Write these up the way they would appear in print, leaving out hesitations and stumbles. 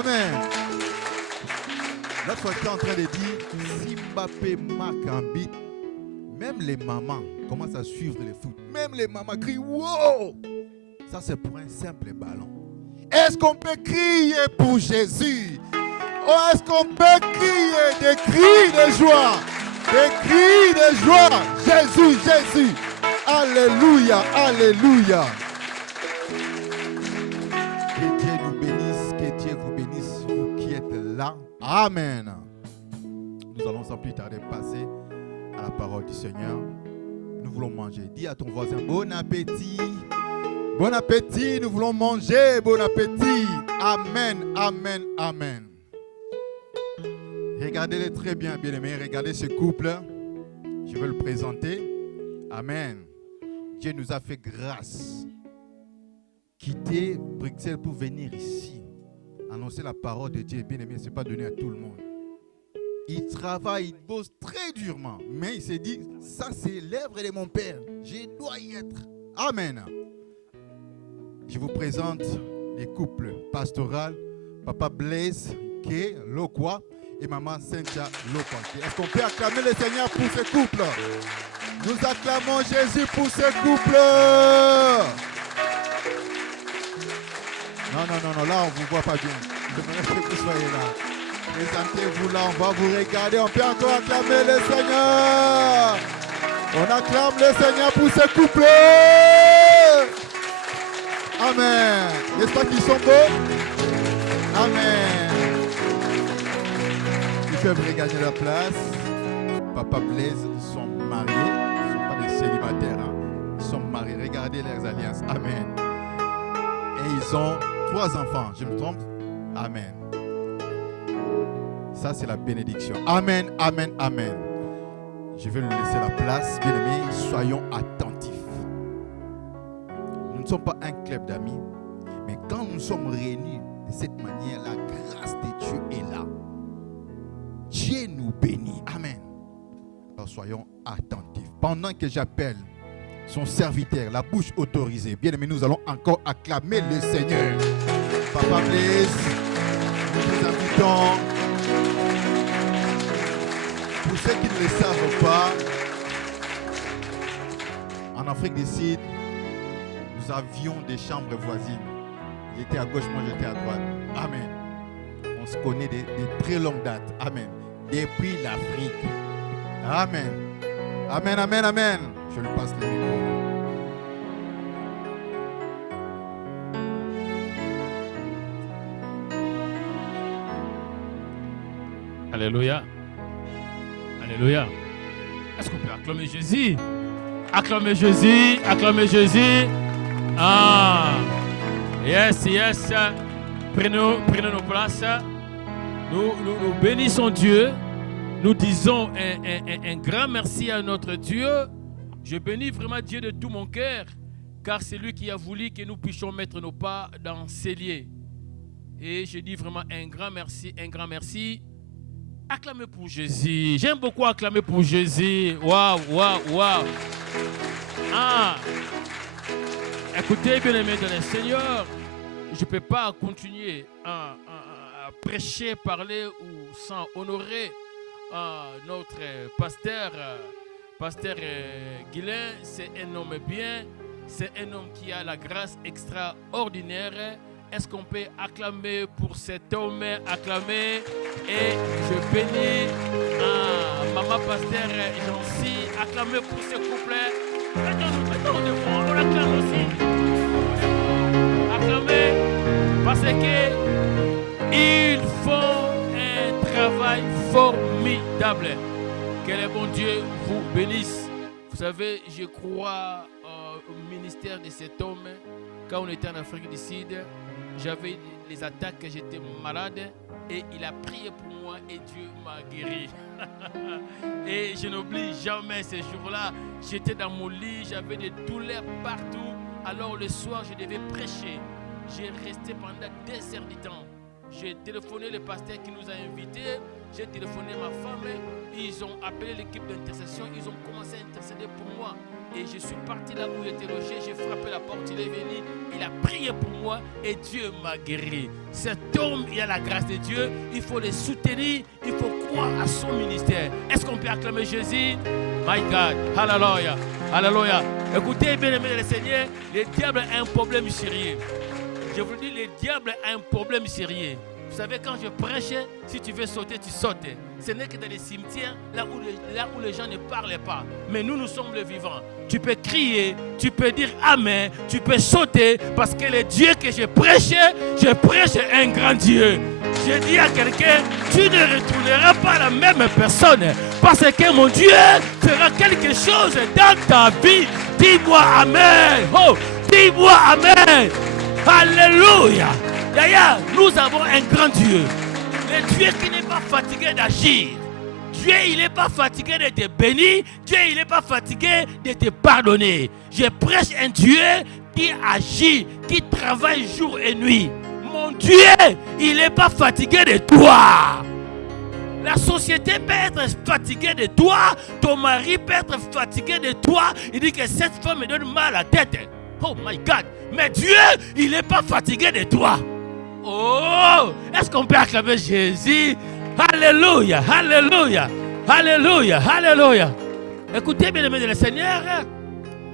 Amen. L'autre fois, tu es en train de dire, si Mbappé marque un but, même les mamans commencent à suivre le foot. Même les mamans crient, wow! Ça, c'est pour un simple ballon. Est-ce qu'on peut crier pour Jésus? Oh, est-ce qu'on peut crier des cris de joie? Des cris de joie. Jésus, Jésus. Alléluia, alléluia. Que Dieu nous bénisse, que Dieu vous bénisse, vous qui êtes là. Amen. Nous allons sans plus tarder passer à la parole du Seigneur. Nous voulons manger. Dis à ton voisin, bon appétit. Bon appétit, nous voulons manger. Bon appétit. Amen, amen, amen. Regardez-le très bien, bien-aimés. Regardez ce couple. Je vais le présenter. Amen. Dieu nous a fait grâce. Quitter Bruxelles pour venir ici. Annoncer la parole de Dieu. Bien-aimé, ce n'est pas donné à tout le monde. Il travaille, il bosse très durement. Mais il s'est dit, ça c'est l'œuvre de mon Père. Je dois y être. Amen. Je vous présente les couples pastoraux. Papa Blaise, Ké, Lokwa et Maman Cynthia Lokwa. Est-ce qu'on peut acclamer le Seigneur pour ce couple? Nous acclamons Jésus pour ce couple. Non, là on ne vous voit pas bien. J'aimerais que vous soyez là. Présentez-vous là, on va vous regarder. On peut encore acclamer le Seigneur. On acclame le Seigneur pour ce couple. Amen. N'est-ce pas qu'ils sont beaux? Amen. Ils peuvent regagner leur place. Papa Blaise, ils sont mariés. Ils ne sont pas des célibataires. Hein. Ils sont mariés. Regardez leurs alliances. Amen. Et ils ont 3 enfants. Je me trompe? Amen. Ça, c'est la bénédiction. Amen, amen, amen. Je vais lui laisser la place. Bien-aimés, soyons attentifs. Nous ne sommes pas un club d'amis, mais quand nous sommes réunis de cette manière, la grâce de Dieu est là. Dieu nous bénit. Amen. Alors soyons attentifs. Pendant que j'appelle son serviteur, la bouche autorisée, bien-aimés, nous allons encore acclamer le Seigneur. Papa Blaise, nous vous invitons. Pour ceux qui ne le savent pas, en Afrique du Sud, nous avions des chambres voisines. Il était à gauche, moi j'étais à droite. Amen. On se connaît de très longue date. Amen. Depuis l'Afrique. Amen. Amen, amen, amen. Je lui passe le micro. Alléluia. Alléluia. Est-ce qu'on peut acclamer Jésus? Acclamer Jésus, acclamer Jésus. Ah. Yes, yes. Prenez nos places. Nous bénissons Dieu. Nous disons un grand merci à notre Dieu. Je bénis vraiment Dieu de tout mon cœur, car c'est lui qui a voulu que nous puissions mettre nos pas dans ses lieux. Et je dis vraiment un grand merci, un grand merci. Acclamez pour Jésus. J'aime beaucoup acclamer pour Jésus. Waouh, waouh, waouh. Ah. Écoutez, bien-aimés dans le Seigneur, je ne peux pas continuer à prêcher, parler ou sans honorer notre pasteur. Pasteur Guilain, c'est un homme bien. C'est un homme qui a la grâce extraordinaire. Est-ce qu'on peut acclamer pour cet homme? Acclamer. Et je bénis Maman Pasteur Jancy. Acclamer pour ce couple. Mettons devant, on acclame aussi. Acclamer parce qu'ils font un travail formidable. Que le bon Dieu vous bénisse. Vous savez, je crois au ministère de cet homme. Quand on était en Afrique du Sud, j'avais les attaques, j'étais malade et il a prié pour moi et Dieu m'a guéri. Et je n'oublie jamais ces jours-là. J'étais dans mon lit, j'avais des douleurs partout. Alors le soir, je devais prêcher. J'ai resté pendant des heures du temps. J'ai téléphoné le pasteur qui nous a invités. J'ai téléphoné ma femme. Ils ont appelé l'équipe d'intercession. Ils ont commencé à intercéder pour moi. Et je suis parti là où il était logé, j'ai frappé la porte, il est venu, il a prié pour moi et Dieu m'a guéri. Cet homme, il a la grâce de Dieu, il faut le soutenir, il faut croire à son ministère. Est-ce qu'on peut acclamer Jésus? My God, hallelujah, hallelujah. Écoutez, bien aimé le Seigneur, le diable a un problème sérieux. Je vous dis, le diable a un problème sérieux. Vous savez, quand je prêche, si tu veux sauter, tu sautes. Ce n'est que dans les cimetières, là où les gens ne parlent pas. Mais nous sommes les vivants. Tu peux crier, tu peux dire Amen, tu peux sauter, parce que le Dieu que je prêche un grand Dieu. Je dis à quelqu'un, tu ne retourneras pas la même personne, parce que mon Dieu fera quelque chose dans ta vie. Dis-moi Amen. Oh, dis-moi Amen. Alléluia. D'ailleurs, nous avons un grand Dieu. Le Dieu qui n'est pas fatigué d'agir. Dieu, il n'est pas fatigué de te bénir. Dieu, il n'est pas fatigué de te pardonner. Je prêche un Dieu qui agit, qui travaille jour et nuit. Mon Dieu, il n'est pas fatigué de toi. La société peut être fatiguée de toi. Ton mari peut être fatigué de toi. Il dit que cette femme me donne mal à la tête. Oh my God. Mais Dieu, il n'est pas fatigué de toi. Oh, est-ce qu'on peut acclamer Jésus? Alléluia, alléluia, alléluia, alléluia. Écoutez, bien aimés de le Seigneur,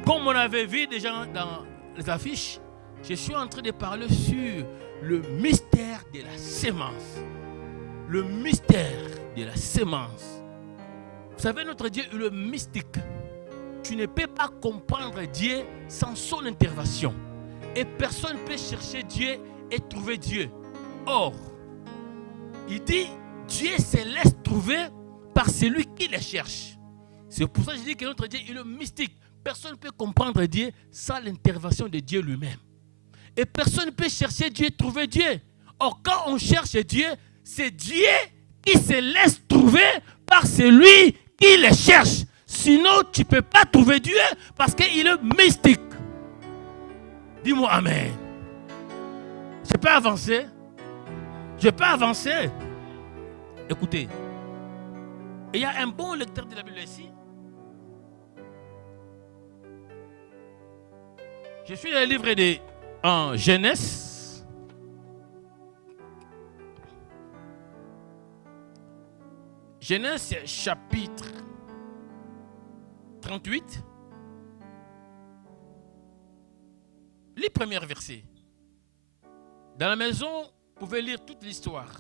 comme on avait vu déjà dans les affiches, je suis en train de parler sur le mystère de la sémence. Le mystère de la sémence. Vous savez, notre Dieu est le mystique. Tu ne peux pas comprendre Dieu sans son intervention. Et personne ne peut chercher Dieu et trouver Dieu. Or, il dit, Dieu se laisse trouver par celui qui le cherche. C'est pour ça que je dis que notre Dieu est le mystique. Personne ne peut comprendre Dieu sans l'intervention de Dieu lui-même. Et personne ne peut chercher Dieu et trouver Dieu. Or, quand on cherche Dieu, c'est Dieu qui se laisse trouver par celui qui le cherche. Sinon, tu ne peux pas trouver Dieu parce qu'il est mystique. Dis-moi Amen. Je peux avancer? Je peux avancer? Écoutez, il y a un bon lecteur de la Bible ici. Je suis dans le livre de Genèse. Genèse chapitre 38. Les premiers versets. Dans la maison, vous pouvez lire toute l'histoire.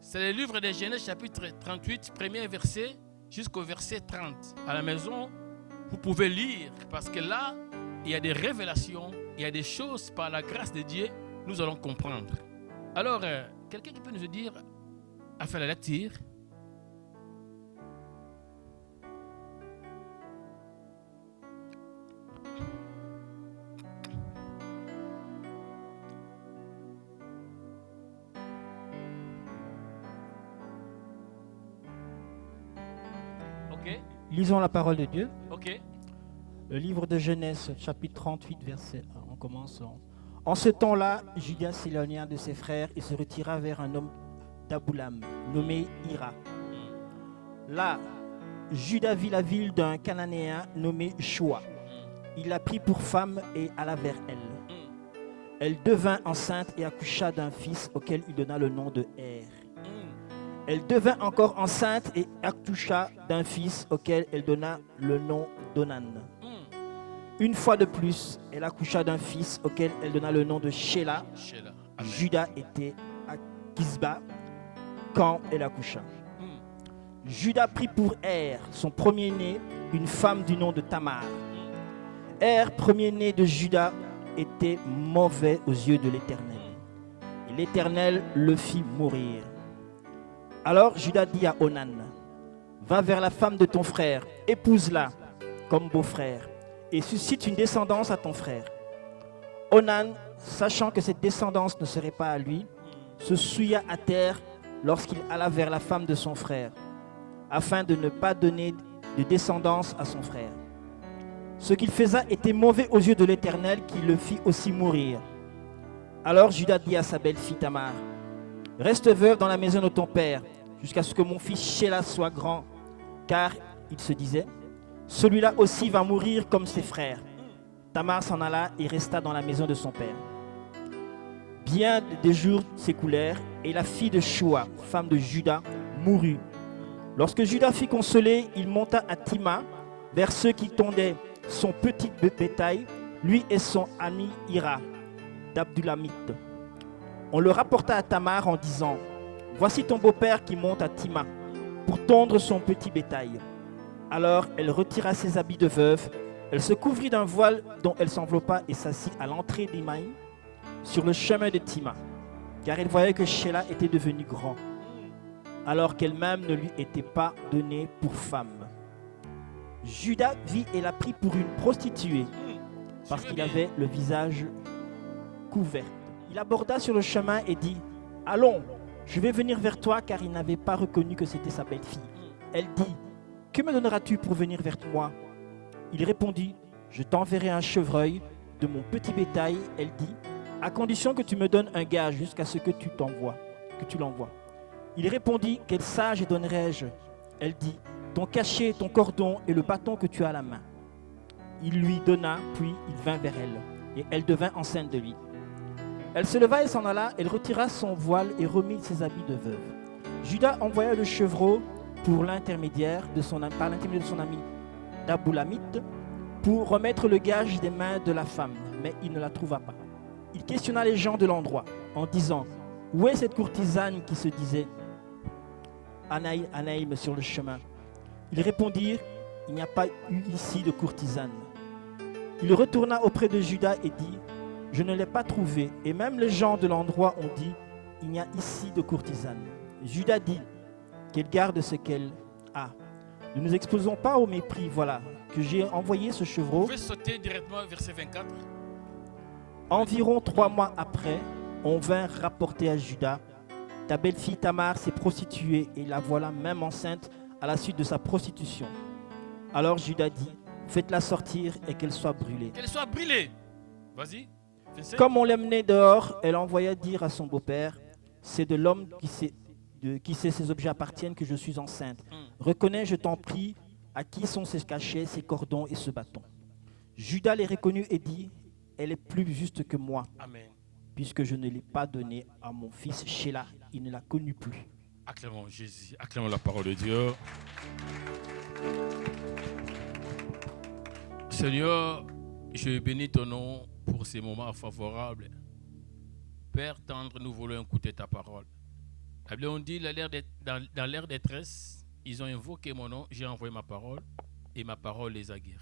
C'est le livre de Genèse chapitre 38, premier verset jusqu'au verset 30. À la maison, vous pouvez lire parce que là, il y a des révélations, il y a des choses par la grâce de Dieu, nous allons comprendre. Alors, quelqu'un qui peut nous dire à faire la lecture? Lisons la parole de Dieu. Ok. Le livre de Genèse, chapitre 38, verset 1. On commence. En ce temps-là, Judas s'éloigna de ses frères et se retira vers un homme d'Aboulam, nommé Hira. Là, Judas vit la ville d'un Cananéen nommé Shoa. Il la prit pour femme et alla vers elle. Elle devint enceinte et accoucha d'un fils auquel il donna le nom de Er. Elle devint encore enceinte et accoucha d'un fils auquel elle donna le nom d'Onan. Une fois de plus, elle accoucha d'un fils auquel elle donna le nom de Shéla. Judas était à Kisba quand elle accoucha. Judas prit pour Er, son premier-né, une femme du nom de Tamar. Er, premier-né de Judas, était mauvais aux yeux de l'Éternel. Et l'Éternel le fit mourir. Alors Judas dit à Onan, va vers la femme de ton frère, épouse-la comme beau-frère, et suscite une descendance à ton frère. Onan, sachant que cette descendance ne serait pas à lui, se souilla à terre lorsqu'il alla vers la femme de son frère, afin de ne pas donner de descendance à son frère. Ce qu'il faisait était mauvais aux yeux de l'Éternel, qui le fit aussi mourir. Alors Judas dit à sa belle-fille Tamar, reste veuve dans la maison de ton père, jusqu'à ce que mon fils Shéla soit grand, car il se disait, celui-là aussi va mourir comme ses frères. Tamar s'en alla et resta dans la maison de son père. Bien des jours s'écoulèrent et la fille de Shua, femme de Juda, mourut. Lorsque Juda fut consolé, il monta à Tima vers ceux qui tondaient son petit bétail, lui et son ami Hira, d'Abdullamite. On le rapporta à Tamar en disant, « Voici ton beau-père qui monte à Tima pour tondre son petit bétail. » Alors elle retira ses habits de veuve, elle se couvrit d'un voile dont elle s'enveloppa et s'assit à l'entrée d'Imaï sur le chemin de Tima, car elle voyait que Sheila était devenu grand, alors qu'elle-même ne lui était pas donnée pour femme. Juda vit et la prit pour une prostituée, parce qu'il avait le visage couvert. Il aborda sur le chemin et dit, « Allons, je vais venir vers toi, car il n'avait pas reconnu que c'était sa belle-fille. » Elle dit, « Que me donneras-tu pour venir vers moi ?» Il répondit, « Je t'enverrai un chevreuil de mon petit bétail. » Elle dit, « À condition que tu me donnes un gage jusqu'à ce que tu l'envoies. » Il répondit, « Quel sage donnerai-je » Elle dit, « Ton cachet, ton cordon et le bâton que tu as à la main. » Il lui donna, puis il vint vers elle, et elle devint enceinte de lui. Elle se leva et s'en alla, elle retira son voile et remit ses habits de veuve. Juda envoya le chevreau par l'intermédiaire de son ami d'Aboulamite pour remettre le gage des mains de la femme, mais il ne la trouva pas. Il questionna les gens de l'endroit en disant, « Où est cette courtisane qui se disait Anaïm sur le chemin ?» Ils répondirent, « Il n'y a pas eu ici de courtisane. » Il retourna auprès de Juda et dit, « Je ne l'ai pas trouvée. » Et même les gens de l'endroit ont dit, « Il n'y a ici de courtisane. » Juda dit, « Qu'elle garde ce qu'elle a. Ne nous exposons pas au mépris. Voilà, que j'ai envoyé ce chevreau. » Vous pouvez sauter directement au verset 24. Environ 3 mois après, on vint rapporter à Juda, « Ta belle-fille Tamar s'est prostituée et la voilà même enceinte à la suite de sa prostitution. » Alors Juda dit, « Faites-la sortir et qu'elle soit brûlée. » Qu'elle soit brûlée. Vas-y. Comme on l'amenait dehors, elle envoya dire à son beau-père, « C'est de l'homme qui sait ces objets appartiennent que je suis enceinte. Reconnais, je t'en prie, à qui sont ces cachets, ces cordons et ce bâton. » Juda les reconnut et dit, « Elle est plus juste que moi. Amen. Puisque je ne l'ai pas donnée à mon fils Sheila, il ne la connut plus. » Acclamons Jésus, acclamons la parole de Dieu. Seigneur, je bénis ton nom pour ces moments favorables. Père tendre, nous voulons écouter ta parole. La Bible, on dit, dans leur détresse, ils ont invoqué mon nom, j'ai envoyé ma parole et ma parole les a guéris.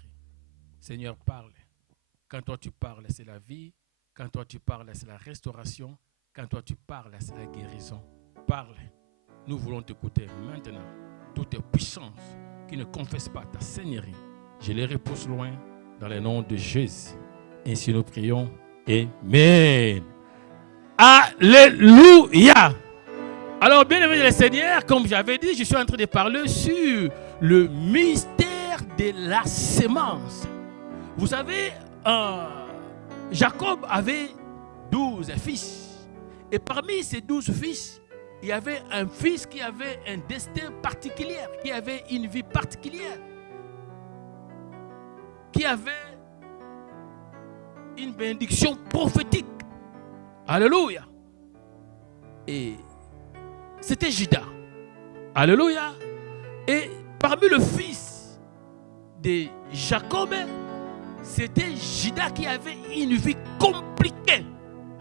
Seigneur, parle. Quand toi tu parles, c'est la vie. Quand toi tu parles, c'est la restauration. Quand toi tu parles, c'est la guérison. Parle. Nous voulons t'écouter maintenant. Toutes tes puissances qui ne confessent pas ta seigneurie, je les repousse loin dans le nom de Jésus. Ainsi nous prions. Amen. Alléluia. Alors, bien aimé le Seigneur, comme j'avais dit, je suis en train de parler sur le mystère de la sémence. Vous savez, Jacob avait 12 fils. Et parmi ces 12 fils, il y avait un fils qui avait un destin particulier, qui avait une vie particulière, qui avait une bénédiction prophétique. Alléluia. Et c'était Juda. Alléluia. Et parmi le fils de Jacob, c'était Juda qui avait une vie compliquée.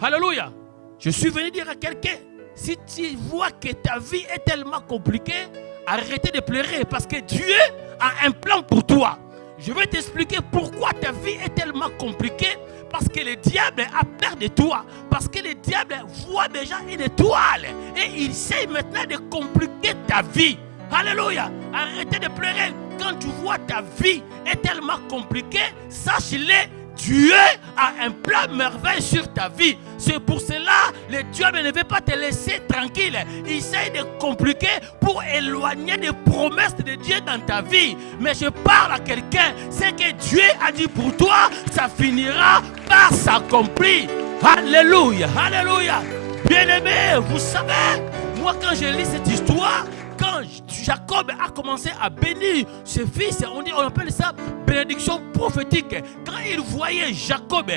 Alléluia. Je suis venu dire à quelqu'un, si tu vois que ta vie est tellement compliquée, arrêtez de pleurer parce que Dieu a un plan pour toi. Je vais t'expliquer pourquoi ta vie est tellement compliquée. Parce que le diable a peur de toi. Parce que le diable voit déjà une étoile. Et il essaie maintenant de compliquer ta vie. Alléluia. Arrêtez de pleurer. Quand tu vois ta vie est tellement compliquée, sache-le, Dieu a un plan merveilleux sur ta vie. C'est pour cela que le diable ne veut pas te laisser tranquille. Il essaie de compliquer pour éloigner des promesses de Dieu dans ta vie. Mais je parle à quelqu'un. Ce que Dieu a dit pour toi, ça finira par s'accomplir. Alléluia, alléluia. Bien-aimé, vous savez, moi quand je lis cette histoire, quand Dieu Jacob a commencé à bénir ses fils. On appelle ça bénédiction prophétique. Quand il voyait Jacob,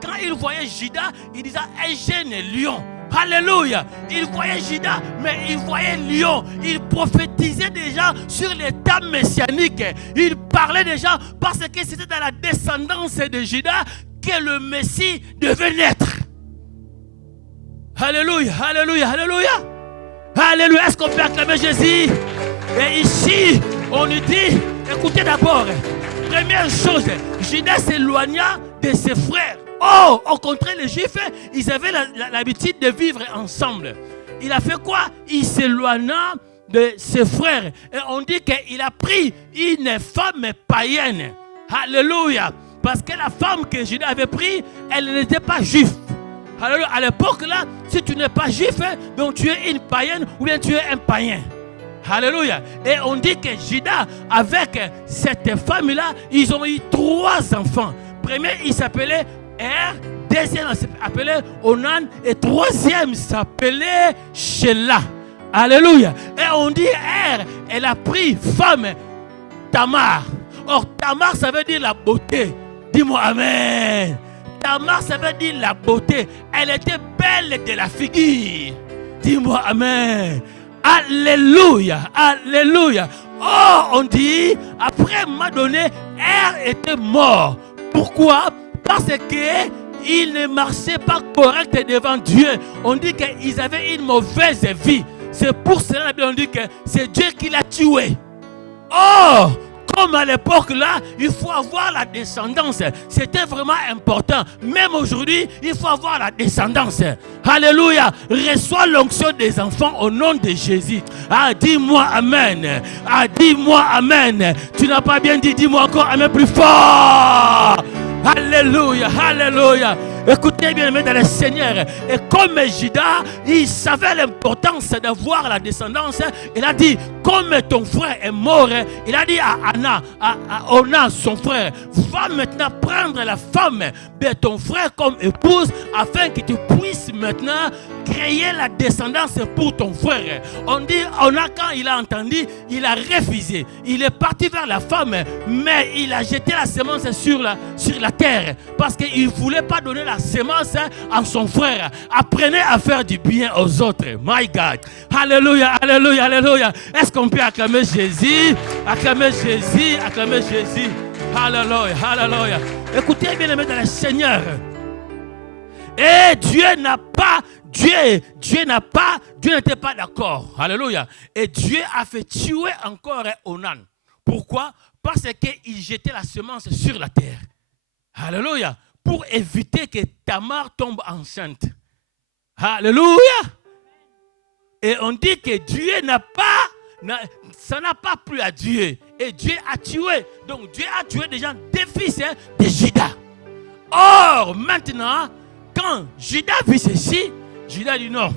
quand il voyait Juda, il disait un jeune lion. Alléluia. Il voyait Juda, mais il voyait lion. Il prophétisait déjà sur l'état messianique. Il parlait déjà parce que c'était dans la descendance de Juda que le Messie devait naître. Alléluia, alléluia, alléluia. Alléluia. Est-ce qu'on peut acclamer Jésus? Et ici, on nous dit, écoutez d'abord, première chose, Juda s'éloigna de ses frères. Oh, au contraire, les Juifs, ils avaient l'habitude de vivre ensemble. Il a fait quoi? Il s'éloigna de ses frères. Et on dit qu'il a pris une femme païenne. Alléluia. Parce que la femme que Juda avait prise, elle n'était pas juive. Alléluia. À l'époque là, si tu n'es pas juif, donc tu es une païenne ou bien tu es un païen. Alléluia. Et on dit que Juda, avec cette femme-là, ils ont eu 3 enfants. Premier, il s'appelait deuxième s'appelait Onan et troisième s'appelait Sheila. Alléluia. Et on dit elle a pris femme Tamar. Or Tamar ça veut dire la beauté. Dis-moi amen. Tamar ça veut dire la beauté. Elle était belle de la figure. Dis-moi amen. Alléluia. Alléluia. Oh on dit après m'a donné était mort. Pourquoi? Parce qu'ils ne marchaient pas correct devant Dieu. On dit qu'ils avaient une mauvaise vie. C'est pour cela qu'on dit que c'est Dieu qui l'a tué. Oh, comme à l'époque là, il faut avoir la descendance. C'était vraiment important. Même aujourd'hui, il faut avoir la descendance. Alléluia. Reçois l'onction des enfants au nom de Jésus. Ah, dis-moi amen. Ah, dis-moi amen. Tu n'as pas bien dit, dis-moi encore amen plus fort. Alléluia, alléluia. Écoutez bien, mes dans le Seigneur. Et comme Juda, il savait l'importance d'avoir la descendance. Il a dit, comme ton frère est mort, il a dit à Anna, à Onan, son frère, va maintenant prendre la femme de ton frère comme épouse, afin que tu puisses maintenant créer la descendance pour ton frère. On dit, Onan, quand il a entendu, il a refusé. Il est parti vers la femme, mais il a jeté la semence sur la terre, parce qu'il ne voulait pas donner la semence à son frère. Apprenez à faire du bien aux autres. My God. Alléluia, alléluia, alléluia. Est-ce qu'on peut acclamer Jésus? Acclamer Jésus, acclamer Jésus. Alléluia, alléluia. Écoutez bien, aimés dans le Seigneur. Et Dieu n'était pas d'accord. Alléluia. Et Dieu a fait tuer encore Onan. Pourquoi? Parce qu'il jetait la semence sur la terre. Alléluia. Pour éviter que Tamar tombe enceinte. Alléluia. Et on dit que Dieu ça n'a pas plu à Dieu. Et Dieu a tué. Donc Dieu a tué déjà des fils de Juda. Or, maintenant, quand Juda vit ceci, Juda dit non.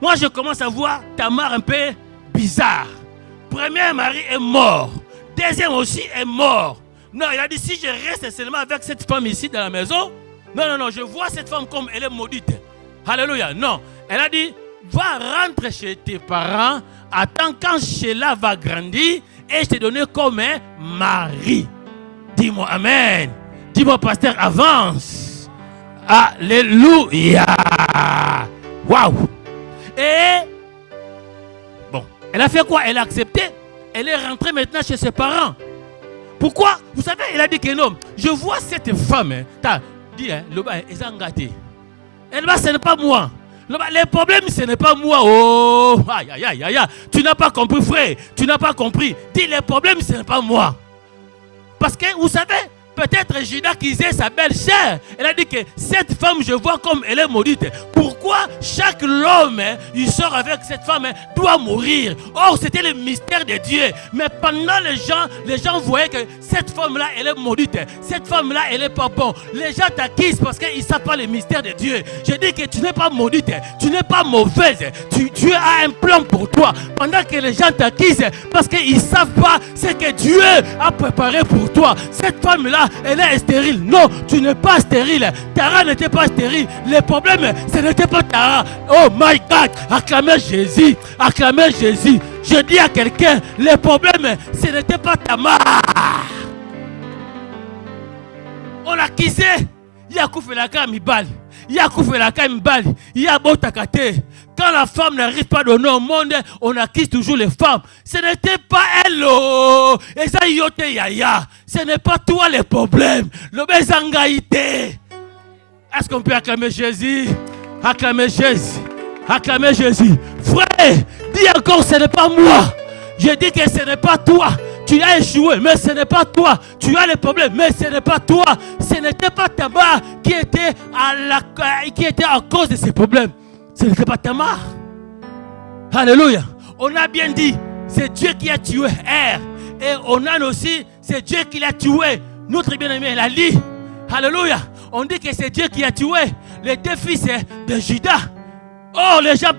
Moi, je commence à voir Tamar un peu bizarre. Premier mari est mort. Deuxième aussi est mort. Non, il a dit, si je reste seulement avec cette femme ici dans la maison, non, je vois cette femme comme elle est maudite. Alléluia, non. Elle a dit, va rentrer chez tes parents, attends quand Sheila va grandir, et je te donne comme un mari. Dis-moi amen. Dis-moi, pasteur, avance. Alléluia. Waouh. Et, bon, elle a fait quoi? Elle a accepté. Elle est rentrée maintenant chez ses parents. Pourquoi? Vous savez, il a dit que non. Je vois cette femme. Dit, elle va, ce n'est pas moi. Le problème, ce n'est pas moi. Oh, aïe, aïe, aïe. Tu n'as pas compris, frère. Tu n'as pas compris. Dis, le problème, ce n'est pas moi. Parce que, vous savez, peut-être Juda qui disait sa belle-sœur. Elle a dit que cette femme, je vois comme elle est maudite. Pourquoi chaque homme, il sort avec cette femme, doit mourir? Or, c'était le mystère de Dieu. Mais pendant les gens voyaient que cette femme-là, elle est maudite. Cette femme-là, elle n'est pas bonne. Les gens t'acquisent parce qu'ils ne savent pas le mystère de Dieu. Je dis que tu n'es pas maudite. Tu n'es pas mauvaise. Dieu a un plan pour toi. Pendant que les gens t'acquisent parce qu'ils ne savent pas ce que Dieu a préparé pour toi. Cette femme-là, elle est stérile. Non, tu n'es pas stérile. Tu Tara n'était pas stérile. Le problème, ce n'était pas Tara. Oh my God, acclamez Jésus, acclamez Jésus. Je dis à quelqu'un, le problème, ce n'était pas Tamar. On a quitté. Il y a Koufelaka Mibali. Il y a Koufelaka Mibali. Il y a Botakate. Quand la femme n'arrive pas à donner au monde, on acquise toujours les femmes. Ce n'était pas elle. Et ça, yote yaya. Ce n'est pas toi le problème. Le bezangaïté. Est-ce qu'on peut acclamer Jésus? Acclamer Jésus. Acclamer Jésus. Frère, dis encore, ce n'est pas moi. Je dis que ce n'est pas toi. Tu as échoué, mais ce n'est pas toi. Tu as les problèmes, mais ce n'est pas toi. Ce n'était pas Tamar qui était à cause de ces problèmes. Ce n'était pas Tamar. Alléluia. On a bien dit, c'est Dieu qui a tué Er. Et on a aussi, c'est Dieu qui l'a tué. Notre bien-aimé, Lali. Alléluia. On dit que c'est Dieu qui a tué les deux fils de Judas. Oh, les gens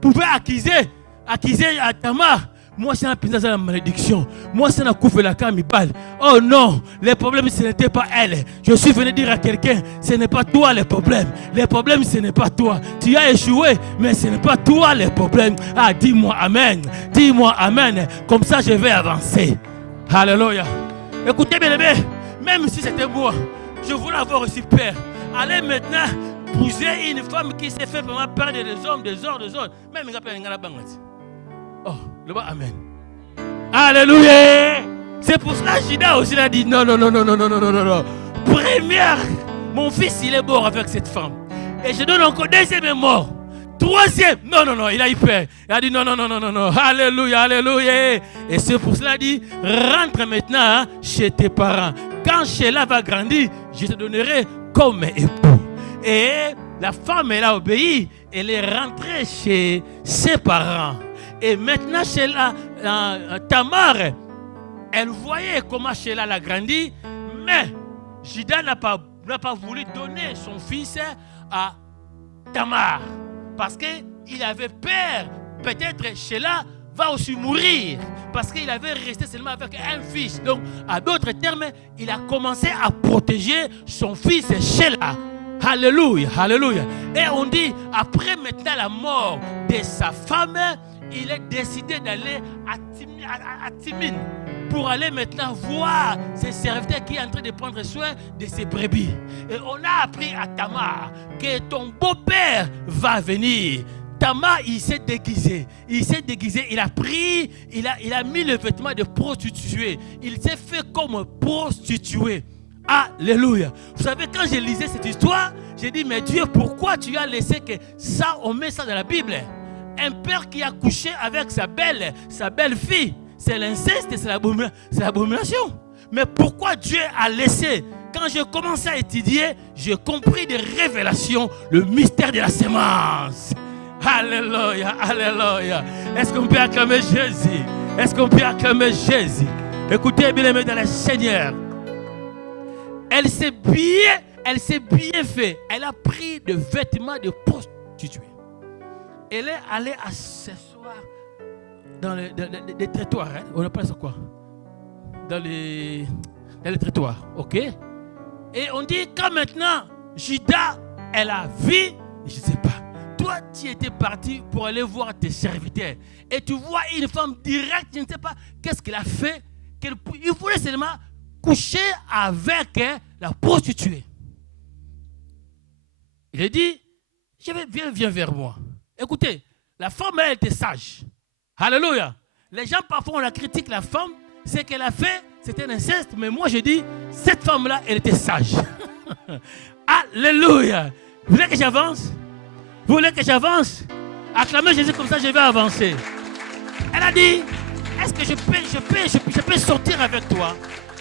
pouvaient accuser à Tamar. Moi, c'est la malédiction. Moi, c'est la coupe la camibale. Oh non, le problème, ce n'était pas elle. Je suis venu dire à quelqu'un, ce n'est pas toi le problème. Le problème, ce n'est pas toi. Tu as échoué, mais ce n'est pas toi le problème. Ah, dis-moi Amen. Dis-moi Amen. Comme ça, je vais avancer. Alléluia. Écoutez, bien aimé, même si c'était moi, je voulais avoir aussi peur. Allez maintenant bouger une femme qui s'est fait vraiment perdre des hommes. Même il n'y a pas de banque. Oh, le bas, Amen. Alléluia. C'est pour cela que Judas aussi a dit non. Première, mon fils, il est mort avec cette femme. Et je donne encore deuxième est mort. Troisième, non, il a eu peur. Il a dit non. Alléluia. Et c'est pour cela qu'il dit, rentre maintenant chez tes parents. Quand Sheila va grandir, je te donnerai comme époux. Et la femme, elle a obéi. Elle est rentrée chez ses parents. Et maintenant, Sheila, Tamar, elle voyait comment Sheila l'a grandi, mais Judas n'a pas voulu donner son fils à Tamar. Parce qu'il avait peur, peut-être Sheila va aussi mourir. Parce qu'il avait resté seulement avec un fils. Donc, à d'autres termes, il a commencé à protéger son fils Sheila. Alléluia. Et on dit, après maintenant la mort de sa femme, il est décidé d'aller à Timine pour aller maintenant voir ses serviteurs qui est en train de prendre soin de ses brebis. Et on a appris à Tamar que ton beau-père va venir. Tamar, il s'est déguisé, il a pris, il a mis le vêtement de prostituée. Il s'est fait comme prostituée. Alléluia. Vous savez, quand je lisais cette histoire, j'ai dit, mais Dieu, pourquoi tu as laissé que ça, on met ça dans la Bible? Un père qui a couché avec sa belle-fille, c'est l'inceste et c'est l'abomination. Mais pourquoi Dieu a laissé? Quand j'ai commencé à étudier, j'ai compris des révélations, le mystère de la sémence. Alléluia. Est-ce qu'on peut acclamer Jésus? Écoutez, bien aimé dans le Seigneur. Elle s'est bien fait. Elle a pris des vêtements de prostituée. Elle est allée s'asseoir dans les trottoirs. Hein? On appelle ça quoi? Dans les trottoirs. Ok? Et on dit quand maintenant, Judas, elle a vu, je ne sais pas. Toi, tu étais parti pour aller voir tes serviteurs. Et tu vois une femme directe, je ne sais pas qu'est-ce qu'elle a fait. Il voulait seulement coucher avec la prostituée. Il a dit, viens vers moi. Écoutez, la femme, elle était sage. Alléluia. Les gens, parfois, on la critique, la femme. Ce qu'elle a fait, c'était un inceste. Mais moi, je dis, cette femme-là, elle était sage. Alléluia. Vous voulez que j'avance? Acclamez Jésus comme ça, je vais avancer. Elle a dit, est-ce que je peux sortir avec toi?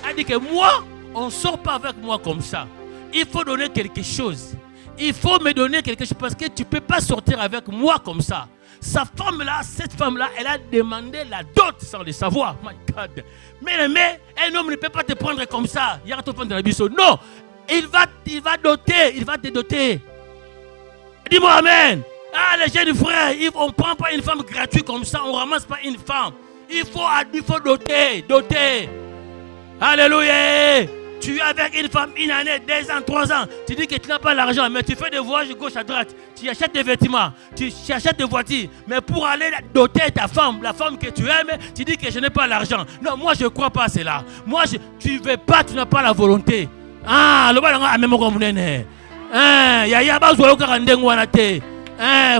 Elle a dit que moi, on ne sort pas avec moi comme ça. Il faut donner quelque chose. Il faut me donner quelque chose parce que tu ne peux pas sortir avec moi comme ça. Cette femme-là, elle a demandé la dot sans le savoir. My God. Mais un homme ne peut pas te prendre comme ça. Il y a un enfant de la biseau. Non, il va te doter. Dis-moi Amen. Les jeunes frères, on ne prend pas une femme gratuite comme ça. On ne ramasse pas une femme. Il faut doter. Alléluia. Tu es avec une femme une année, 2 ans, 3 ans. Tu dis que tu n'as pas l'argent, mais tu fais des voyages gauche à droite. Tu achètes des vêtements, tu achètes des voitures. Mais pour aller doter ta femme, la femme que tu aimes, tu dis que je n'ai pas l'argent. Non, moi je ne crois pas à cela. Moi, tu ne veux pas, tu n'as pas la volonté. Ah, le bal a même comme nene. Yaya bazwa yo kaka ndengo wana te.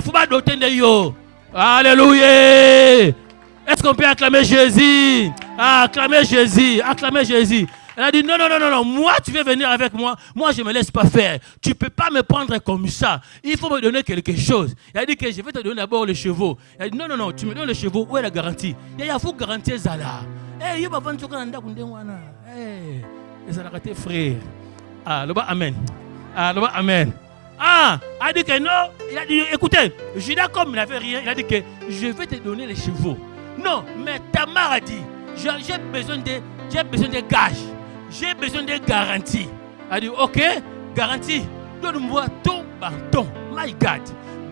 Faut pas doter de yo. Alléluia. Est-ce qu'on peut acclamer Jésus? Acclamer Jésus, acclamer Jésus. Elle a dit non, moi tu veux venir avec moi, moi je ne me laisse pas faire. Tu ne peux pas me prendre comme ça. Il faut me donner quelque chose. Elle a dit que je vais te donner d'abord les chevaux. Elle a dit non, tu me donnes les chevaux, où est la garantie? Il faut garantir ça là. Il y a pas de choses qu'on a raté frère. Amen. Amen. Elle a dit que non. Il a dit écoutez, Judas comme il n'avait rien, il a dit que je vais te donner les chevaux. Non, mais Tamar a dit j'ai besoin de gages. J'ai besoin de garanties. Elle a dit, ok, garantie, donne-moi ton bâton. My God,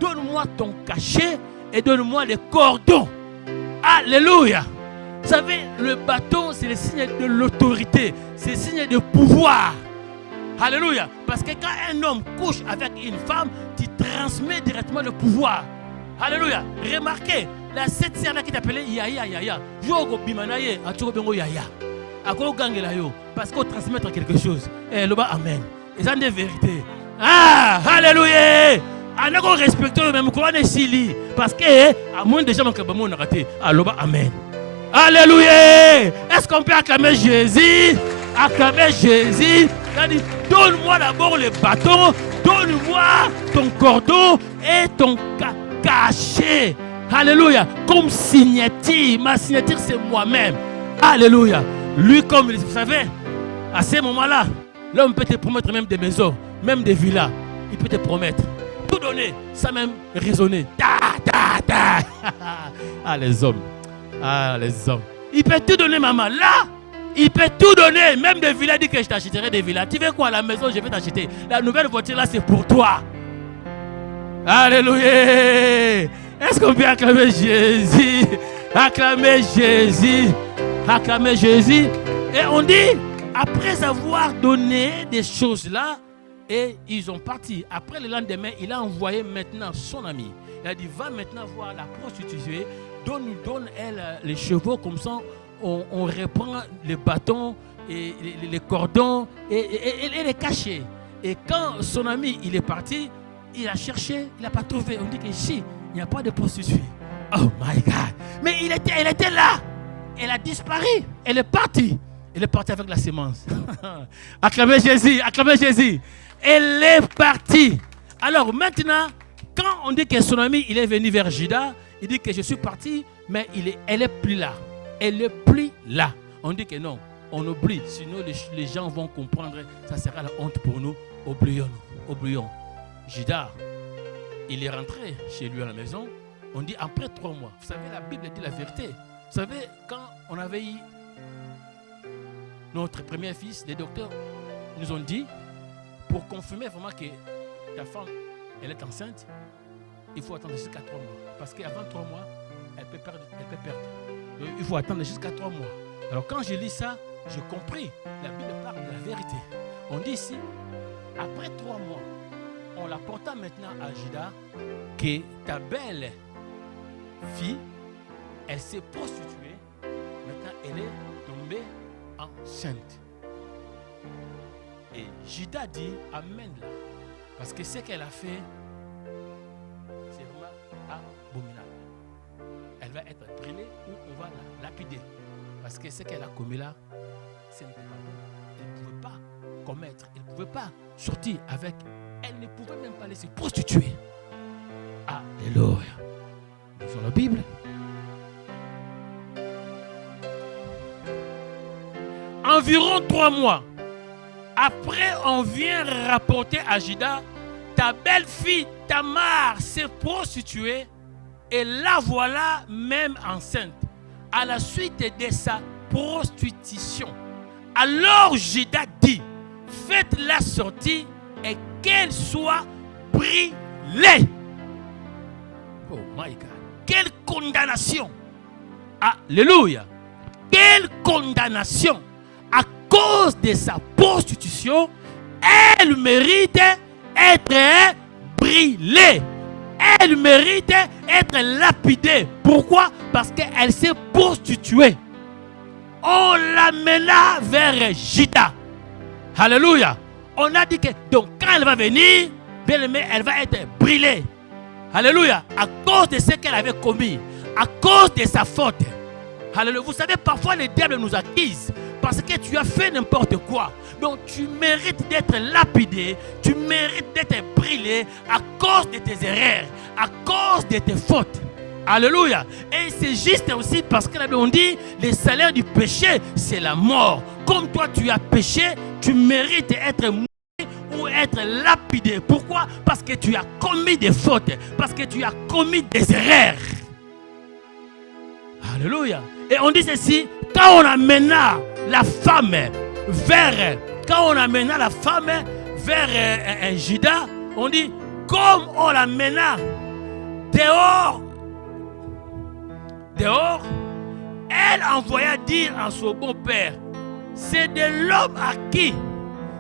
donne-moi ton cachet et donne-moi les cordons. Alléluia. Vous savez, le bâton, c'est le signe de l'autorité. C'est le signe de pouvoir. Alléluia. Parce que quand un homme couche avec une femme, tu transmets directement le pouvoir. Alléluia. Remarquez, la cette sœur-là qui t'appelait Yaya. Jogo bimanaye, aturo bengo Yaya. Parce qu'on transmet quelque chose. Et le bas, amen. Et ça, c'est des vérités. Alléluia. On a respecté le même courant de Sili. Parce que, à moins de gens qui ont raté. Amen. Alléluia. Est-ce qu'on peut acclamer Jésus? Acclamer Jésus. Donne-moi d'abord le bâton. Donne-moi ton cordon et ton cachet. Alléluia. Comme signature. Ma signature, c'est moi-même. Alléluia. Lui, comme vous savez, à ce moment-là, l'homme peut te promettre même des maisons, même des villas. Il peut te promettre. Tout donner, sans même raisonner. Les hommes. Les hommes. Il peut tout donner, maman. Là, il peut tout donner. Même des villas, il dit que je t'achèterai des villas. Tu veux quoi à la maison, je vais t'acheter. La nouvelle voiture, là, c'est pour toi. Alléluia. Est-ce qu'on peut acclamer Jésus? Acclamer Jésus. Acclamer Jésus. Et on dit, après avoir donné des choses là, et ils ont parti. Après le lendemain, il a envoyé maintenant son ami. Il a dit, va maintenant voir la prostituée, donne elle les chevaux, comme ça on reprend les bâtons, et les cordons et les cachets. Et quand son ami il est parti, il a cherché, il n'a pas trouvé. On dit qu'ici, il n'y a pas de prostituée. Oh my God. Mais elle était là. Elle a disparu. Elle est partie. Elle est partie avec la sémence. Acclamez Jésus. Acclamez Jésus. Elle est partie. Alors maintenant, quand on dit que son ami il est venu vers Judas, il dit que je suis parti, mais elle n'est plus là. Elle n'est plus là. On dit que non, on oublie. Sinon les gens vont comprendre. Ça sera la honte pour nous. Oublions. Judas, il est rentré chez lui à la maison. On dit après 3 mois. Vous savez, la Bible dit la vérité. Vous savez, quand on avait eu notre premier fils, les docteurs nous ont dit, pour confirmer vraiment que ta femme, elle est enceinte, il faut attendre jusqu'à 3 mois. Parce qu'avant 3 mois, elle peut perdre. Donc, il faut attendre jusqu'à 3 mois. Alors quand je lis ça, j'ai compris. La Bible parle de la vérité. On dit ici, après 3 mois, on la porta maintenant à Judas, que ta belle fille, elle s'est prostituée, maintenant elle est tombée enceinte. Et Judas dit, amène-la. Parce que ce qu'elle a fait, c'est vraiment abominable. Elle va être brûlée ou on va la lapider. Parce que ce qu'elle a commis là, ce n'était pas bon. Elle ne pouvait pas commettre, elle ne pouvait pas sortir avec. Elle ne pouvait même pas laisser prostituer. Alléluia. Lisons la Bible. Environ 3 mois après, on vient rapporter à Judas, ta belle-fille Tamar s'est prostituée et la voilà même enceinte à la suite de sa prostitution. Alors Judas dit, faites-la sortir et qu'elle soit brûlée. Oh my God. Quelle condamnation. Alléluia. Quelle condamnation. À cause de sa prostitution, elle mérite être brûlée. Elle mérite être lapidée. Pourquoi? Parce qu'elle s'est prostituée. On l'amena vers Juda. Alléluia. On a dit que donc quand elle va venir, bien aimée, elle va être brûlée. Alléluia. À cause de ce qu'elle avait commis. À cause de sa faute. Alléluia. Vous savez, parfois les diables nous accusent parce que tu as fait n'importe quoi. Donc tu mérites d'être lapidé, tu mérites d'être brûlé à cause de tes erreurs, à cause de tes fautes. Alléluia. Et c'est juste aussi parce que la Bible dit, le salaire du péché, c'est la mort. Comme toi tu as péché, tu mérites d'être mort ou être lapidé. Pourquoi? Parce que tu as commis des fautes, parce que tu as commis des erreurs. Alléluia. Et on dit ceci, quand on amena la femme vers Juda, on dit, comme on l'amena dehors, elle envoya dire à son beau-père, c'est de l'homme à qui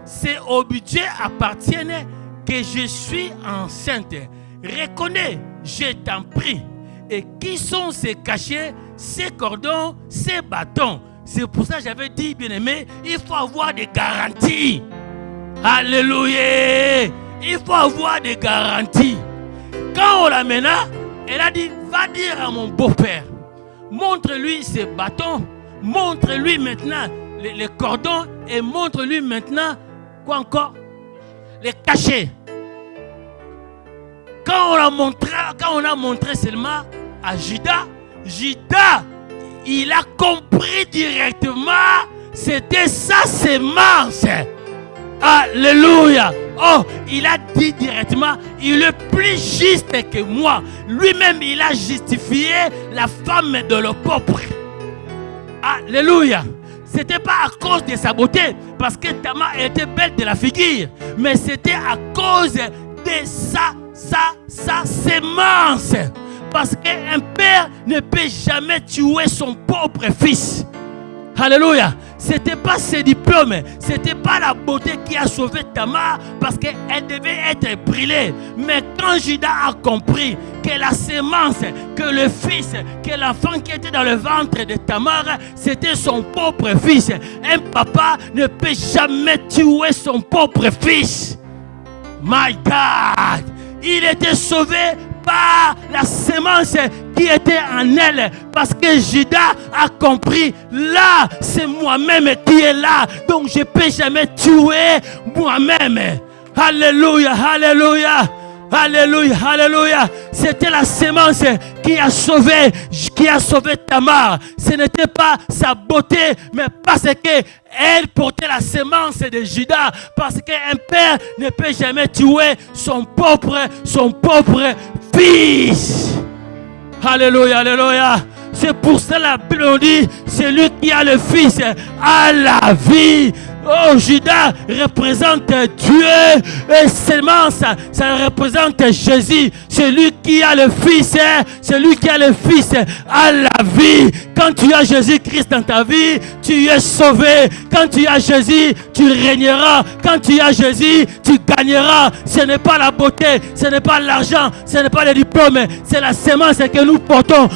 ces objets appartiennent que je suis enceinte. Reconnais, je t'en prie. Et qui sont ces cachets, ces cordons, ces bâtons? C'est pour ça que j'avais dit, bien aimé, il faut avoir des garanties. Alléluia. Il faut avoir des garanties. Quand on l'amena, elle a dit, va dire à mon beau-père, montre-lui ces bâtons, montre-lui maintenant les cordons et montre-lui maintenant, quoi encore? Les cachets. Quand on a montré seulement à Juda, il a compris directement, c'était sa sémence. Alléluia. Oh, il a dit directement, il est plus juste que moi. Lui-même, il a justifié la femme de le pauvre. Alléluia. Ce n'était pas à cause de sa beauté, parce que Tamar était belle de la figure, mais c'était à cause de sa sémence. Parce qu'un père ne peut jamais tuer son propre fils. Alléluia. Ce n'était pas ses diplômes, ce n'était pas la beauté qui a sauvé Tamar, parce qu'elle devait être brûlée. Mais quand Juda a compris que la sémence, que le fils, que l'enfant qui était dans le ventre de Tamar, c'était son propre fils. Un papa ne peut jamais tuer son propre fils. My God! Il était sauvé par la sémence qui était en elle, parce que Juda a compris, là c'est moi-même qui est là, donc je ne peux jamais tuer moi-même. Alléluia, alléluia, alléluia, alléluia. C'était la sémence qui a sauvé Tamar. Ce n'était pas sa beauté, mais parce qu'elle portait la sémence de Juda, parce qu'un père ne peut jamais tuer son propre fils. Alléluia, alléluia. C'est pour ça la Bible dit, celui qui a le fils a la vie. Oh, Judas représente Dieu et seulement ça représente Jésus. Celui qui a le Fils, a la vie. Quand tu as Jésus-Christ dans ta vie, tu es sauvé. Quand tu as Jésus, tu régneras. Quand tu as Jésus, tu gagneras. Ce n'est pas la beauté, ce n'est pas l'argent, ce n'est pas les diplômes, c'est la sémence que nous portons.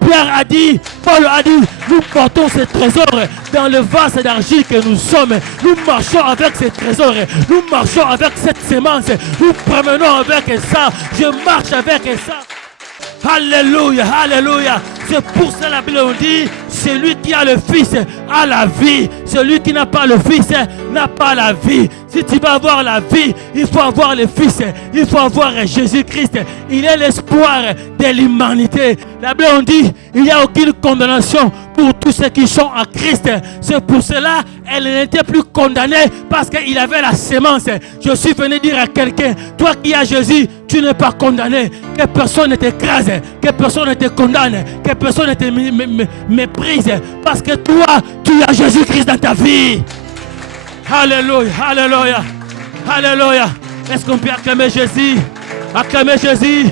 Pierre a dit, Paul a dit, nous portons ces trésors dans le vase d'argile que nous sommes. Nous marchons avec ces trésors, nous marchons avec cette sémence, nous promenons avec ça, je marche avec ça. Alléluia, alléluia. C'est pour ça la Bible dit, celui qui a le Fils a la vie. Celui qui n'a pas le Fils n'a pas la vie. Si tu veux avoir la vie, il faut avoir le Fils. Il faut avoir Jésus-Christ. Il est l'espoir de l'humanité. La Bible dit, il n'y a aucune condamnation pour tous ceux qui sont en Christ. C'est pour cela elle n'était plus condamnée, parce qu'il avait la sémence. Je suis venu dire à quelqu'un, toi qui as Jésus, tu n'es pas condamné. Que personne ne t'écrase, que personne ne te condamne, que personne ne te méprise, parce que toi, tu as Jésus-Christ dans ta vie. Alléluia, alléluia, alléluia. Est-ce qu'on peut acclamer Jésus? Acclamer Jésus,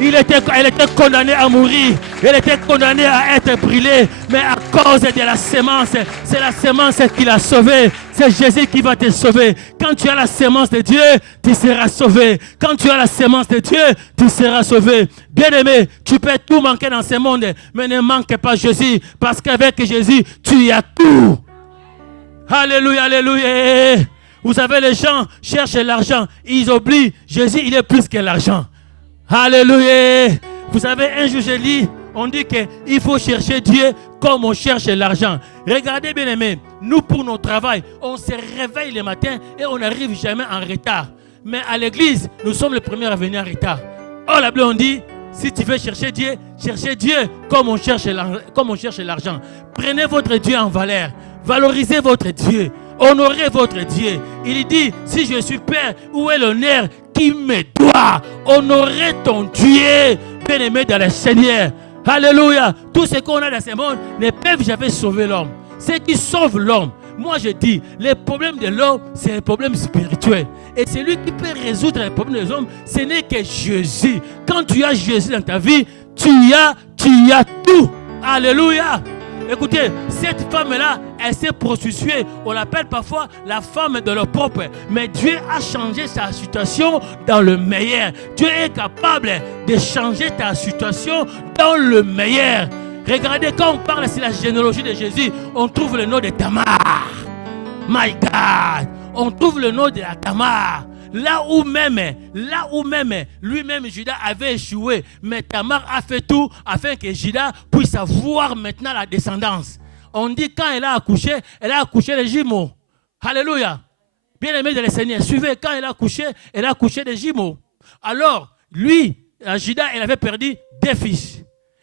Elle était condamnée à mourir. Elle était condamnée à être brûlée. Mais à cause de la sémence, c'est la sémence qui l'a sauvée. C'est Jésus qui va te sauver. Quand tu as la sémence de Dieu, tu seras sauvé. Quand tu as la sémence de Dieu, tu seras sauvé. Bien-aimé, tu peux tout manquer dans ce monde, mais ne manque pas Jésus. Parce qu'avec Jésus, tu as tout. Alléluia, alléluia. Vous savez, les gens cherchent l'argent. Ils oublient, Jésus, il est plus que l'argent. Alléluia. Vous savez, un jour, je lis, on dit qu'il faut chercher Dieu comme on cherche l'argent. Regardez bien aimé, nous pour notre travail, on se réveille le matin et on n'arrive jamais en retard. Mais à l'église, nous sommes les premiers à venir en retard. Oh, la Bible, on dit, si tu veux chercher Dieu comme on cherche l'argent. Prenez votre Dieu en valeur. Valorisez votre Dieu. Honorez votre Dieu. Il dit, si je suis Père, où est l'honneur qui me doit? Honorer ton Dieu, bien-aimé dans le Seigneur. Alléluia. Tout ce qu'on a dans ce monde ne peuvent jamais sauver l'homme. Ce qui sauve l'homme, moi je dis, les problèmes de l'homme, c'est les problèmes spirituels. Et celui qui peut résoudre les problèmes des hommes, ce n'est que Jésus. Quand tu as Jésus dans ta vie, tu as tout. Alléluia. Écoutez, cette femme-là, elle s'est prostituée. On l'appelle parfois la femme de leur propre. Mais Dieu a changé sa situation dans le meilleur. Dieu est capable de changer ta situation dans le meilleur. Regardez, quand on parle sur la généalogie de Jésus, on trouve le nom de Tamar. My God! On trouve le nom de la Tamar. Là où même lui-même Judas avait échoué, mais Tamar a fait tout afin que Judas puisse avoir maintenant la descendance. On dit quand elle a accouché les jumeaux. Alléluia. Bien aimé de le Seigneur, suivez, quand elle a accouché des jumeaux. Alors, lui, Judas, elle avait perdu 2 fils.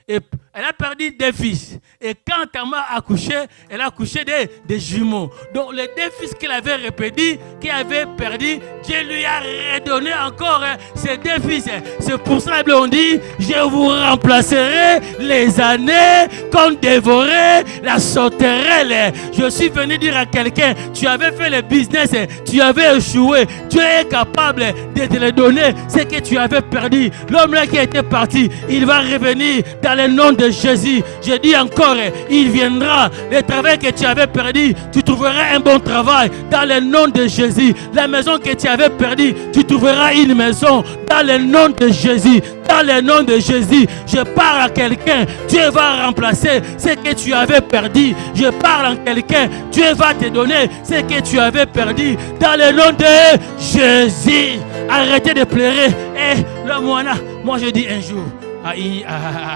Et elle a perdu 2 fils. Et quand Tamar a accouché, elle a accouché des jumeaux. Donc les 2 fils qu'elle avait répétés, qu'elle avait perdu, Dieu lui a redonné encore ces 2 fils. C'est pour ça qu'on dit, je vous remplacerai les années comme dévorer la sauterelle. Je suis venu dire à quelqu'un, tu avais fait le business, tu avais échoué. Dieu est capable de te le donner, ce que tu avais perdu. L'homme là qui était parti, il va revenir dans le nom de Jésus. Je dis encore, il viendra. Le travail que tu avais perdu, tu trouveras un bon travail dans le nom de Jésus. La maison que tu avais perdue, tu trouveras une maison dans le nom de Jésus. Dans le nom de Jésus, je parle à quelqu'un, Dieu va remplacer ce que tu avais perdu. Je parle à quelqu'un, Dieu va te donner ce que tu avais perdu. Dans le nom de Jésus. Arrêtez de pleurer. Et le moi je dis un jour à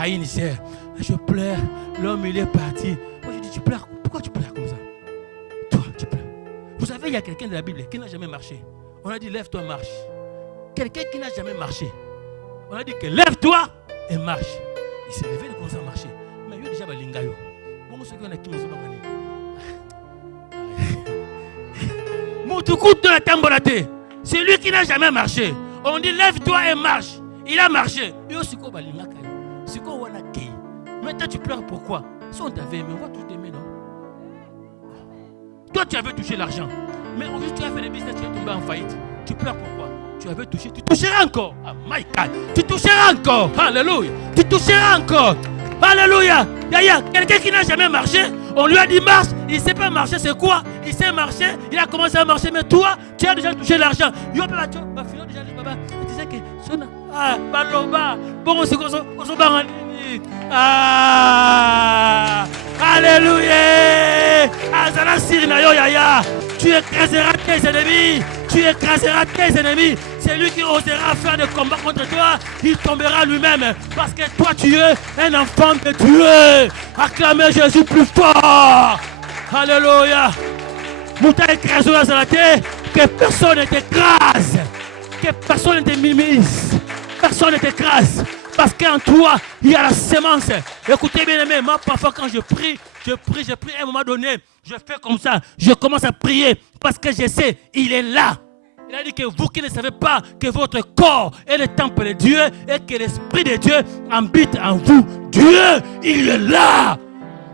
une sœur, je pleure, l'homme il est parti. Moi je dis, tu pleures, pourquoi tu pleures comme ça? Toi, tu pleures. Vous savez, il y a quelqu'un de la Bible qui n'a jamais marché. On a dit, lève-toi, marche. Quelqu'un qui n'a jamais marché. On a dit que lève-toi et marche. Il s'est levé et commence à marcher. Mais il y a déjà des lingayo. Bon, ceux qui ont qui me sont gagné. C'est lui qui n'a jamais marché. On dit, lève-toi et marche. Il a marché. Maintenant tu pleures pourquoi? Si on t'avait aimé, on va tout aimer, non? Toi tu avais touché l'argent. Mais aujourd'hui tu as fait le business, tu es tombé en faillite. Tu pleures pourquoi? Tu avais touché, tu toucheras encore. Ah my God, tu toucheras encore. Alléluia. Tu toucheras encore. Alléluia. Il y a quelqu'un qui n'a jamais marché. On lui a dit marche, il ne sait pas marcher, c'est quoi? Il sait marcher, il a commencé à marcher, mais toi, tu as déjà touché l'argent. Il disait que Baloba, bon, c'est quoi ça? Alléluia. Tu écraseras tes ennemis. Tu écraseras tes ennemis. Celui qui osera faire des combats contre toi, il tombera lui-même. Parce que toi, tu es un enfant de Dieu. Acclamez Jésus plus fort. Alléluia. Mouta écrasera sur la terre. Que personne ne t'écrase. Que personne ne te mimise. Personne ne t'écrase. Parce qu'en toi, il y a la sémence. Écoutez bien aimé, moi parfois quand je prie à un moment donné, je fais comme ça, je commence à prier parce que je sais, il est là. Il a dit que vous qui ne savez pas que votre corps est le temple de Dieu et que l'Esprit de Dieu habite en vous. Dieu, il est là.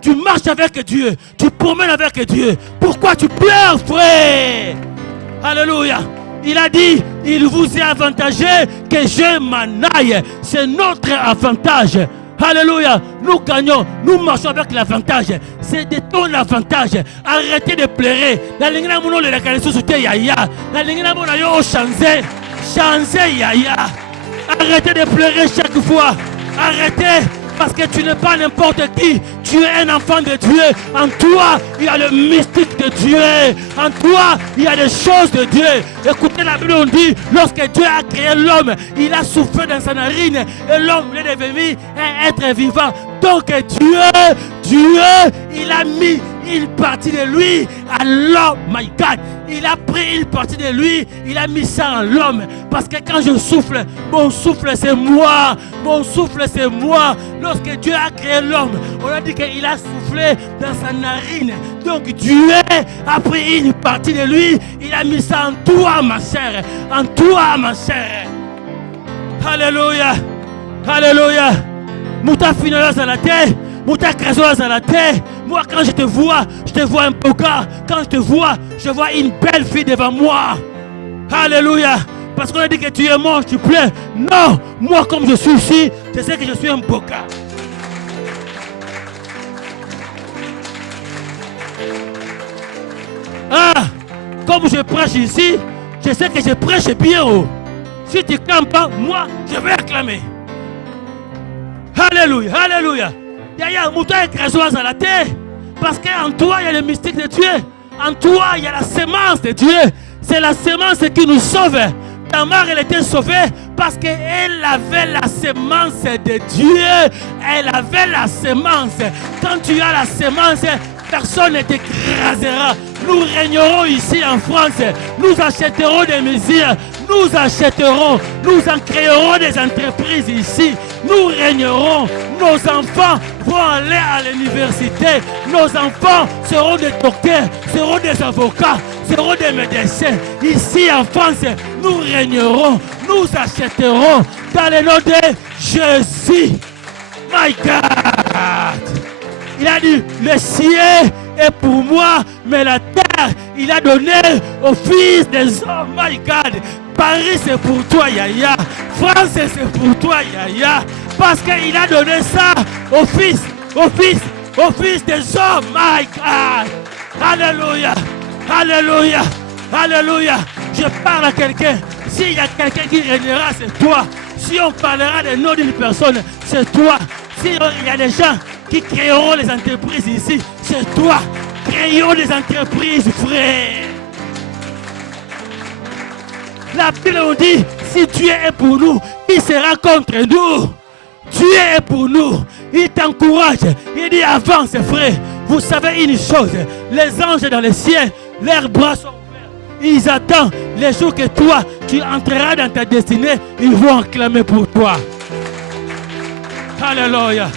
Tu marches avec Dieu, tu promènes avec Dieu. Pourquoi tu pleures, frère? Alléluia. Il a dit, il vous est avantagé que je m'en aille. C'est notre avantage. Alléluia. Nous gagnons. Nous marchons avec l'avantage. C'est de ton avantage. Arrêtez de pleurer. La ligne n'a pas la canne sous yaya. La ligne n'a pas changer. Changer yaya. Arrêtez de pleurer chaque fois. Arrêtez. Parce que tu n'es pas n'importe qui. Tu es un enfant de Dieu. En toi, il y a le mystique de Dieu. En toi, il y a des choses de Dieu. Écoutez, la Bible, on dit, lorsque Dieu a créé l'homme, il a soufflé dans sa narine et l'homme est devenu un être vivant. Donc Dieu, il a mis une partie de lui à l'homme. My God, il a pris une partie de lui, il a mis ça en l'homme. Parce que quand je souffle, mon souffle c'est moi. Mon souffle c'est moi. Lorsque Dieu a créé l'homme, on a dit qu'il a soufflé dans sa narine. Donc Dieu a pris une partie de lui, il a mis ça en toi, ma chère. En toi, ma chère. Alléluia. Alléluia. Mouta finale à la terre. Mouta crésoise à la terre. Moi, quand je te vois un boga. Quand je te vois, je vois une belle fille devant moi. Alléluia. Parce qu'on a dit que tu es mort, tu plais. Non, moi, comme je suis ici, je sais que je suis un boga. Ah, comme je prêche ici, je sais que je prêche bien haut. Si tu crames pas, moi, je vais acclamer. Alléluia, alléluia. Yaya, mouton est crésoise à la terre. Parce qu'en toi, il y a le mystique de Dieu. En toi, il y a la sémence de Dieu. C'est la sémence qui nous sauve. Ta mère, elle était sauvée parce qu'elle avait la sémence de Dieu. Elle avait la sémence. Quand tu as la sémence, personne ne t'écrasera. Nous régnerons ici en France. Nous achèterons des mesures. Nous achèterons. Nous en créerons des entreprises ici. Nous régnerons. Nos enfants vont aller à l'université. Nos enfants seront des docteurs, seront des avocats, seront des médecins. Ici en France, nous régnerons. Nous achèterons dans le nom de Jésus. My God. Il a dit, le ciel est pour moi, mais la terre, il a donné aux fils des hommes. My God. Paris, c'est pour toi, Yaya. France, c'est pour toi, Yaya. Parce qu'il a donné ça aux fils des hommes. My God. Alléluia. Alléluia. Alléluia. Je parle à quelqu'un. S'il y a quelqu'un qui régnera, c'est toi. Si on parlera des noms d'une personne, c'est toi. S'il y a des gens qui créeront les entreprises ici, c'est toi. Créons des entreprises, frère. La Bible nous dit, si Dieu est pour nous, qui sera contre nous? Dieu est pour nous. Il t'encourage. Il dit, avance, frère. Vous savez une chose, les anges dans le ciel, leurs bras sont ouverts. Ils attendent les jours que toi, tu entreras dans ta destinée. Ils vont acclamer pour toi. Alléluia.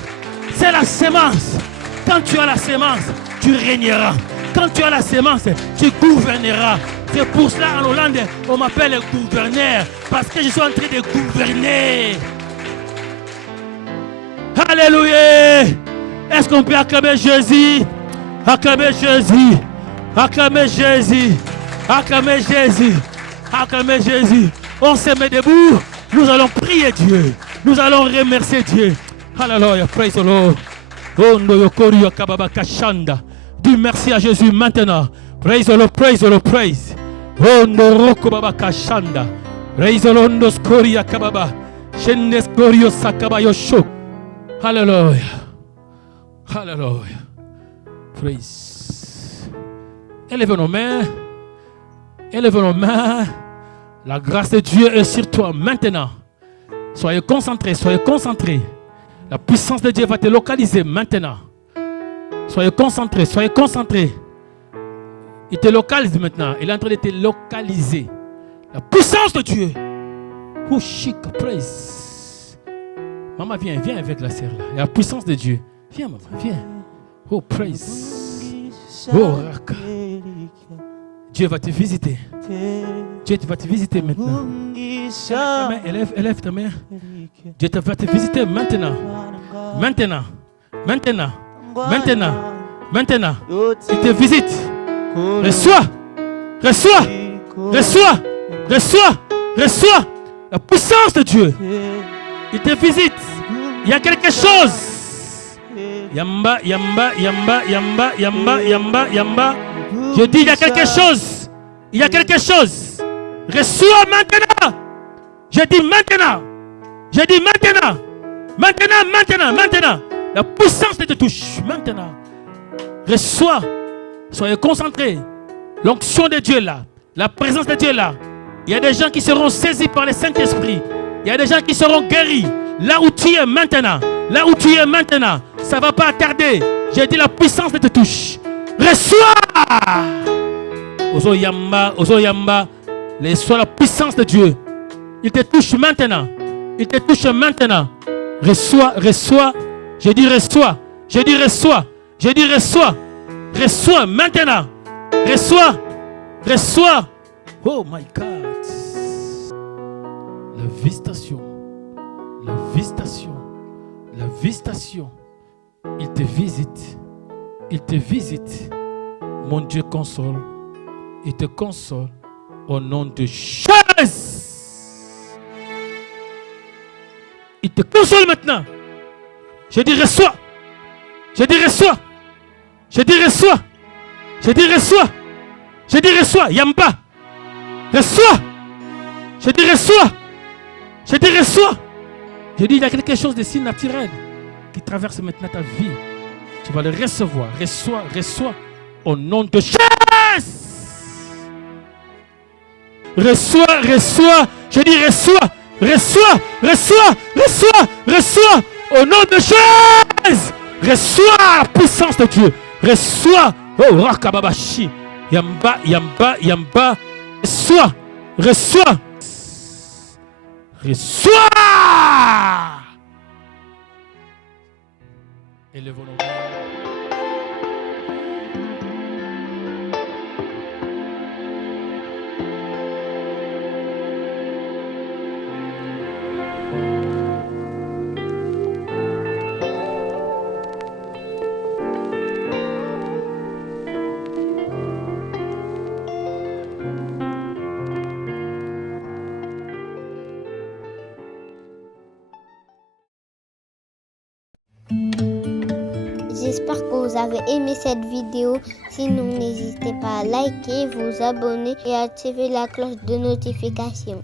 C'est la sémence. Quand tu as la sémence, tu régneras. Quand tu as la sémence, tu gouverneras. C'est pour cela en Hollande, on m'appelle le gouverneur. Parce que je suis en train de gouverner. Alléluia. Est-ce qu'on peut acclamer Jésus? Acclamer Jésus. Acclamer Jésus. Acclamer Jésus. Acclamer Jésus. On se met debout. Nous allons prier Dieu. Nous allons remercier Dieu. Alléluia. Praise the Lord. Oh, Noyokori Kababa Kashanda. Dis merci à Jésus maintenant. Praise the Lord, praise the Lord, praise. Oh, Noroko Baba Kashanda. Praise the Lord, Noskoria Kababa. Sheneskorio Sakaba Yosho. Hallelujah. Hallelujah. Praise. Élève nos mains. Élève nos mains. La grâce de Dieu est sur toi maintenant. Soyez concentrés, soyez concentrés. La puissance de Dieu va te localiser maintenant. Soyez concentrés, soyez concentrés. Il te localise maintenant. Il est en train de te localiser. La puissance de Dieu. Oh, chic, praise. Maman, viens, viens avec la sœur là. La puissance de Dieu. Viens, maman, viens. Oh, praise. Oh, raka. Dieu va te visiter. Dieu va te visiter maintenant. Élève ta main. Dieu va te visiter maintenant. Maintenant. Maintenant. Maintenant. Maintenant. Il te visite. Reçois. Reçois. Reçois. Reçois. Reçois la puissance de Dieu. Il te visite. Il y a quelque chose. Yamba, yamba, yamba, yamba, yamba, yamba, yamba. Je dis, il y a quelque chose. Il y a quelque chose. Reçois maintenant. Je dis maintenant. Je dis maintenant. Maintenant, maintenant, maintenant. La puissance te touche. Maintenant. Reçois. Soyez concentrés. L'onction de Dieu est là. La présence de Dieu est là. Il y a des gens qui seront saisis par le Saint-Esprit. Il y a des gens qui seront guéris. Là où tu es maintenant. Là où tu es maintenant. Ça ne va pas tarder. J'ai dit la puissance te touche. Reçois. Ozo Yamba. Ozo Yamba. Reçois la puissance de Dieu. Il te touche maintenant. Il te touche maintenant. Reçois, reçois. J'ai dit reçois. J'ai dit reçois. J'ai dit reçois. Reçois maintenant. Reçois. Reçois. Oh my God. La visitation. La visitation. La visitation. Il te visite. Il te visite. Mon Dieu console. Il te console au nom de Jésus. Il te console maintenant. Je dis reçois. Je dis reçois. Je dis reçois. Je dis reçois. Je dis reçois. Yamba. Reçois. Je dis reçois. Je dis reçois. Je dis il y a quelque chose de si naturel qui traverse maintenant ta vie. Tu vas le recevoir. Reçois, reçois au nom de Jésus. Reçois, reçois. Je dis reçois. Reçois, reçois, reçois, reçois au nom de Jésus. Reçois la puissance de Dieu. Reçois. Oh, Rakababashi. Yamba, yamba, yamba. Reçois, reçois. Reçois. Élevons-nous. J'espère que vous avez aimé cette vidéo. Sinon, n'hésitez pas à liker, vous abonner et activer la cloche de notification.